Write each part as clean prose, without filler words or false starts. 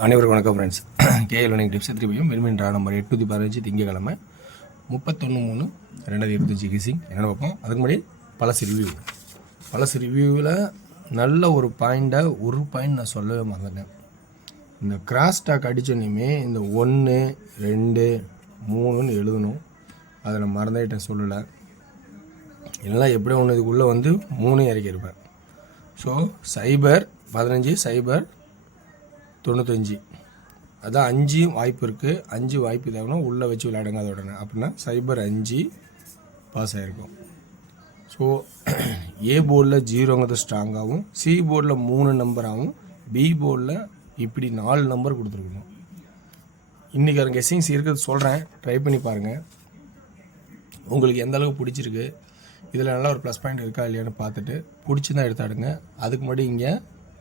அனைவருக்கும் வணக்கம் friends. KL learning tips திரும்பியும் மென்மென்றா நம்பர் 815 திங்கக்கிழமை 31/3/2025 கிசிங் என்ன பார்ப்போம். அதுக்கு முன்னாடி பழசு ரிவ்யூவில் நல்ல ஒரு பாயிண்ட் நான் சொல்லவே மறந்துட்டேன். இந்த கிராஸ் ஸ்டாக் அடித்தோன்னையுமே இந்த 1 2 3ன்னு எழுதணும். அதை நான் மறந்துட்டேன், சொல்லலை. எல்லாம் எப்படியோ ஒன்று இதுக்குள்ளே 3 இறக்கியிருப்பேன். ஸோ 0-15-0-95 அதான் 5 வாய்ப்பு இருக்குது. 5 வாய்ப்பு தேவைன்னா உள்ளே வச்சு விளையாடுங்க அதோடனே. அப்படின்னா 0-5 பாஸ் ஆகிருக்கும். ஸோ ஏ போர்டில் 0ங்கிறது ஸ்ட்ராங்காகவும், சி போர்டில் 3 நம்பராகவும், பி போர்டில் இப்படி 4 நம்பர் கொடுத்துருக்கணும். இன்றைக்கி அந்த கெஸ்ஸிங்ஸ் இருக்கிறது சொல்கிறேன், ட்ரை பண்ணி பாருங்கள். உங்களுக்கு எந்த அளவுக்கு பிடிச்சிருக்கு, இதில் நல்லா ஒரு ப்ளஸ் பாயிண்ட் இருக்கா இல்லையான்னு பார்த்துட்டு பிடிச்சி தான் எடுத்தாடுங்க. அதுக்கு முன்னாடி இங்கே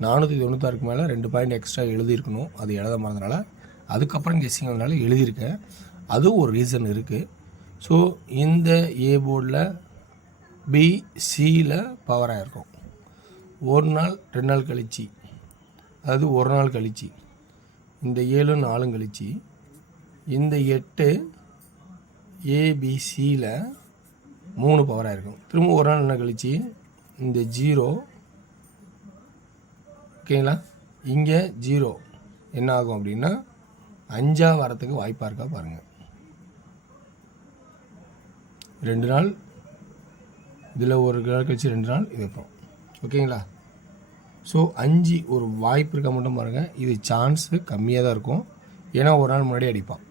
496க்கு மேலே 2 பாயிண்ட் எக்ஸ்ட்ரா எழுதியிருக்கணும். அது எழுத மறந்தனால அதுக்கப்புறம் கெஸ்ஸிங் வந்தனால எழுதியிருக்கேன். அதுவும் ஒரு ரீசன் இருக்குது. ஸோ இந்த ஏ போர்டில் பி சியில் பவராக இருக்கும். ஒரு நாள் 2 நாள் கழிச்சு, அதாவது ஒரு நாள் கழிச்சு, இந்த 7 4 கழிச்சு, இந்த 8 ஏபிசியில் 3 பவராக இருக்கும். திரும்ப ஒரு நாள் என்ன கழிச்சு இந்த 0, ஓகேங்களா, இங்கே 0 என்ன ஆகும் அப்படின்னா 5 வரத்துக்கு வாய்ப்பாக இருக்கா பாருங்கள். 2 நாள் இதில் ஒரு நாள் கழிச்சு 2 நாள் இது வைப்போம், ஓகேங்களா. ஸோ 5 ஒரு வாய்ப்பு இருக்க மட்டும் பாருங்கள். இது சான்ஸு கம்மியாக தான் இருக்கும், ஏன்னா ஒரு நாள் முன்னாடி அடிப்பான்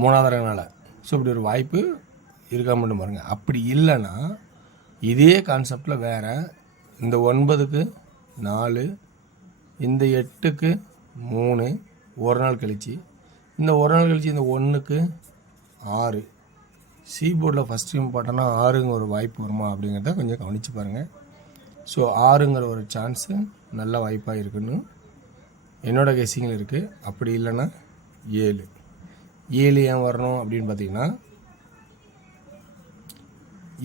3வது நாள். ஸோ இப்படி ஒரு வாய்ப்பு இருக்கா மட்டும் பாருங்கள். அப்படி இல்லைன்னா இதே கான்செப்டில் வேறு, இந்த 9க்கு 4, இந்த 8க்கு 3 ஒரு நாள் கழிச்சு, இந்த ஒரு நாள் கழிச்சு இந்த 1க்கு 6. சி போர்டில் ஃபஸ்ட் இம்பார்ட்டன்னா 6ங்க ஒரு வாய்ப்பு வருமா அப்படிங்கிறத கொஞ்சம் கவனித்து பாருங்கள். ஸோ 6ங்கிற ஒரு சான்ஸு நல்ல வாய்ப்பாக இருக்குன்னு என்னோடய கெஸ்ஸிங்கில் இருக்குது. அப்படி இல்லைன்னா 7 ஏன் வரணும் அப்படின்னு பார்த்தீங்கன்னா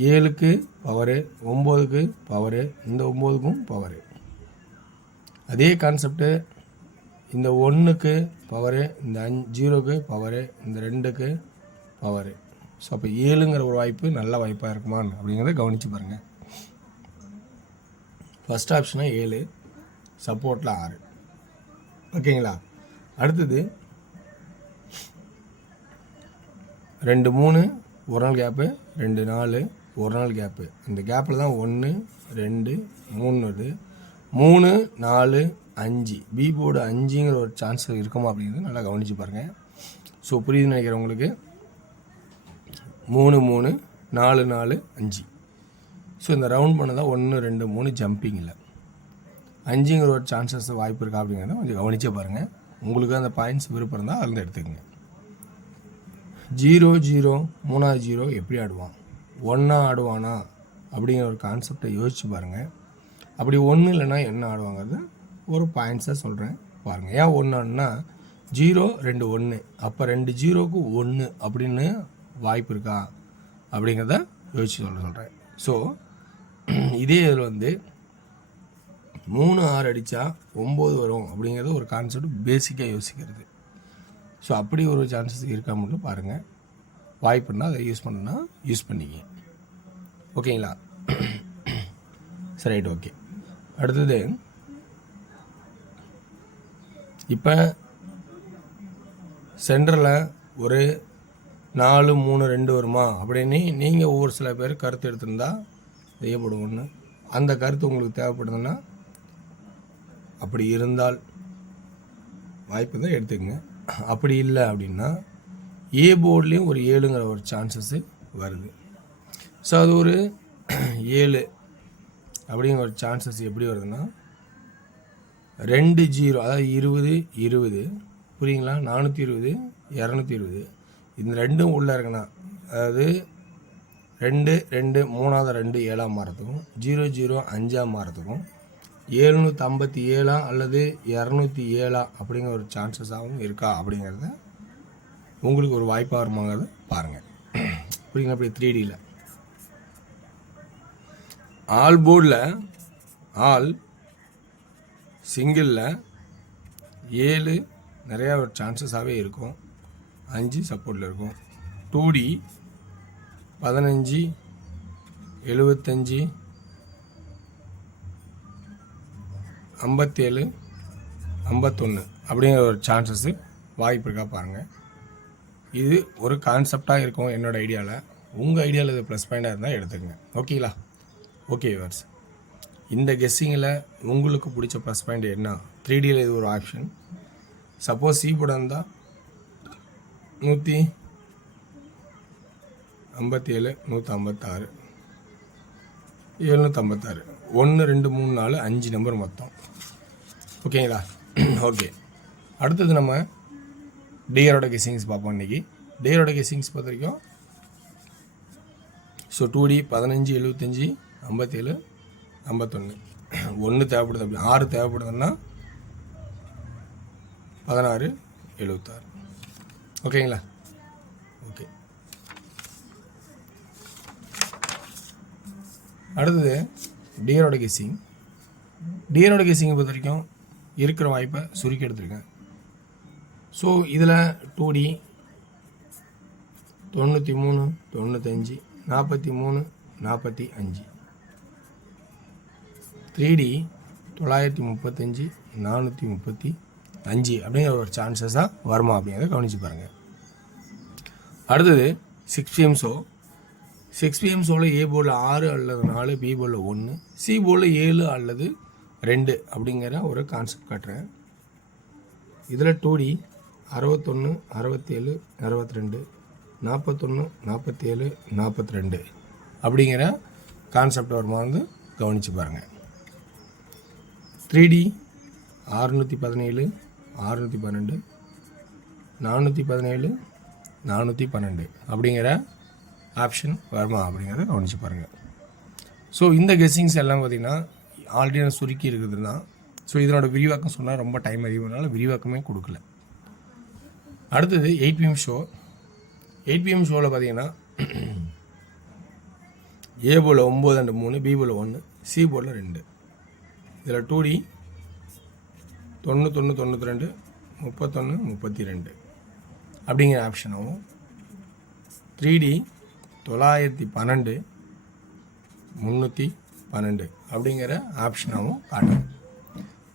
7க்கு பவரு, 9க்கு பவரு, இந்த 9க்கும் பவரு. அதே கான்செப்டு இந்த 1க்கு பவரு, இந்த 0க்கு பவரு, இந்த 2க்கு பவரு. ஸோ அப்போ 7ங்கிற ஒரு வாய்ப்பு நல்ல வாய்ப்பாக இருக்குமான்னு அப்படிங்கிறத கவனித்து பாருங்கள். ஃபஸ்ட் ஆப்ஷனாக 7, சப்போர்ட்டில் 6, ஓகேங்களா. அடுத்தது 2 3 ஒரு நாள் கேப்பு, 2 4 ஒரு நாள் கேப்பு. இந்த கேப்பில் தான் 1 2 3 வருது. 3 4 5 பி போர்டு 5ங்கிற ஒரு சான்ஸ் இருக்குமா அப்படிங்கிறது நல்லா கவனித்து பாருங்கள். ஸோ புரியுதுன்னு நினைக்கிறேன் உங்களுக்கு. 3 3 4 4 5. ஸோ இந்த ரவுண்ட் பண்ணதான் 1 2 3 ஜம்பிங் இல்லை, 5ங்கிற ஒரு சான்சஸ் வாய்ப்பு இருக்கா அப்படிங்கிறத கொஞ்சம் கவனிச்சே பாருங்கள். உங்களுக்கு அந்த பாயிண்ட்ஸ் விருப்பம் இருந்தால் அதில் எடுத்துக்கங்க. 0 0 3வது 0 எப்படி ஆடுவான், 1 ஆடுவானா அப்படிங்கிற ஒரு கான்செப்டை யோசிச்சு பாருங்கள். அப்படி 1 இல்லைன்னா என்ன ஆடுவாங்கிறது ஒரு பாயிண்ட்ஸாக சொல்கிறேன் பாருங்கள். ஏன் 1 ஆடுனா 0 2 1, அப்போ 2 0க்கு 1 அப்படின்னு வாய்ப்பு இருக்கா அப்படிங்கிறத யோசிச்சு சொல்கிறேன். ஸோ இதே இதில் 3 6 அடித்தா 9 வரும் அப்படிங்கிறது ஒரு கான்செப்ட் பேசிக்காக யோசிக்கிறது. ஸோ அப்படி ஒரு சான்சஸ் இருக்கா மட்டும் பாருங்கள். வாய்ப்புன்னா அதை யூஸ் பண்ணுன்னா யூஸ் பண்ணிங்க, ஓகேங்களா. சரி, ரைட், ஓகே. அடுத்தது இப்போ சென்டரில் ஒரு 4 3 2 வருமா அப்படின்னு நீங்கள் ஒவ்வொரு சில பேர் கருத்து எடுத்திருந்தா செய்யப்படுவோன்னு, அந்த கருத்து உங்களுக்கு தேவைப்படுதுன்னா அப்படி இருந்தால் வாய்ப்பு தான் எடுத்துக்கங்க. அப்படி இல்லை அப்படின்னா ஏ போர்ட்லேயும் ஒரு 7ங்கிற ஒரு சான்சஸ்ஸு வருது. ஸோ அது ஒரு 7 அப்படிங்கிற ஒரு சான்சஸ் எப்படி வருதுன்னா 2 0, அதாவது 20 20, புரியுங்களா. 420 220 இந்த ரெண்டும் உள்ளே இருக்குன்னா, அதாவது 2 2 3வது 2 7 மாறத்துக்கும், 0 0 5 மாறத்துக்கும், 757 அல்லது 207 அப்படிங்கிற ஒரு சான்சஸாகவும் இருக்கா அப்படிங்கிறத உங்களுக்கு ஒரு வாய்ப்பாக வருமாங்கிறத பாருங்கள், புரியுங்களா. அப்படி 3Dயில் ஆல் போர்டில் ஆல் சிங்கிளில் 7 நிறையா ஒரு சான்சஸாகவே இருக்கும். 5 சப்போர்ட்டில் இருக்கும். 2D 15 75 57 51 அப்படிங்கிற ஒரு சான்சஸ்ஸு வாய்ப்பு இருக்கா பாருங்கள். இது ஒரு கான்செப்டாக இருக்கும் என்னோடய ஐடியாவில். உங்கள் ஐடியாவில் இது ப்ளஸ் பாயிண்டாக இருந்தால் எடுத்துக்கங்க. ஓகேங்களா? ஓகே வியூவர்ஸ், இந்த கெஸ்ஸிங்கில் உங்களுக்கு பிடிச்ச ப்ளஸ் பாயிண்ட் என்ன? 3Dயில் இது ஒரு ஆப்ஷன். சப்போஸ் சி போர்டாக இருந்தால் 157 156 756 1 2 3 4 5 நம்பர் மொத்தம். ஓகேங்களா? ஓகே, அடுத்தது நம்ம டியரோட கெஸ்ஸிங்ஸ் பார்ப்போம் இன்றைக்கி. டியரோட கெஸ்ஸிங்ஸ் பொறுத்த வரைக்கும் ஸோ 2D 15 75 57 51 1 தேவைப்படுது. அப்படி 6 தேவைப்படுதுன்னா 16 76. ஓகேங்களா? ஓகே, அடுத்தது டியரோட கெஸ்ஸிங். டியரோட கெஸ்ஸிங்கை பொறுத்த வரைக்கும் இருக்கிற வாய்ப்பை சுருக்கி எடுத்துருக்கேன். ஸோ இதில் 2D 93 95 43 45 3D 935 435 அப்படிங்கிற ஒரு சான்சஸாக வருமா அப்படிங்கிறத கவனித்து பாருங்கள். அடுத்தது 6pm ஷோ. 6pm ஷோவில் ஏ போர்டில் 6 அல்லது 4, பி போர்டில் 1, சி போர்டில் 7 அல்லது 2 அப்படிங்கிற ஒரு கான்செப்ட் காட்டுறேன். இதில் 2D 61 67 62 41 47 42 அப்படிங்கிற கான்செப்ட் வருமா வந்து கவனித்து பாருங்கள். 3D 617 612 417 412 அப்படிங்கிற ஆப்ஷன் வருமா அப்படிங்கிறத கவனித்து பாருங்கள். ஸோ இந்த கெஸ்ஸிங்ஸ் எல்லாம் பார்த்திங்கன்னா ஆல்ரெடி நான் சுருக்கி இருக்குதுன்னா, ஸோ இதனோட விரிவாக்கம் சொன்னால் ரொம்ப டைம் அதிகம்னால விரிவாக்கமே கொடுக்கல. அடுத்தது 8pm ஷோ. 8pm ஷோவில் பார்த்தீங்கன்னா ஏ போல் 9 அண்டு 3, பி போல் 1, சி போல் 2. இதில் 2D 91 92 31 32 அப்படிங்கிற ஆப்ஷனாகவும் 3D 912 312 அப்படிங்கிற ஆப்ஷனாகவும் காட்டும்.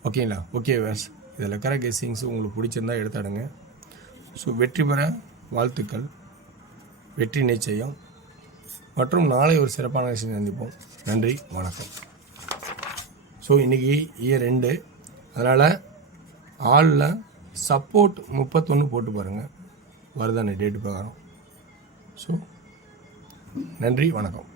ஓகேங்களா? ஓகே வேர்ஸ், இதில் இருக்கிற கெஸ்ஸிங்ஸ் உங்களுக்கு பிடிச்சிருந்தால் எடுத்தாடுங்க. ஸோ வெற்றி பெற வாழ்த்துக்கள், வெற்றி நிச்சயம். மற்றும் நாளை ஒரு சிறப்பான விஷயம் சந்திப்போம். நன்றி, வணக்கம். ஸோ இன்றைக்கி இயர் 2, அதனால் ஆளில் சப்போர்ட் 31 போட்டு பாருங்கள் வருதானே டேட்டு பிரகாரம். ஸோ நன்றி, வணக்கம்.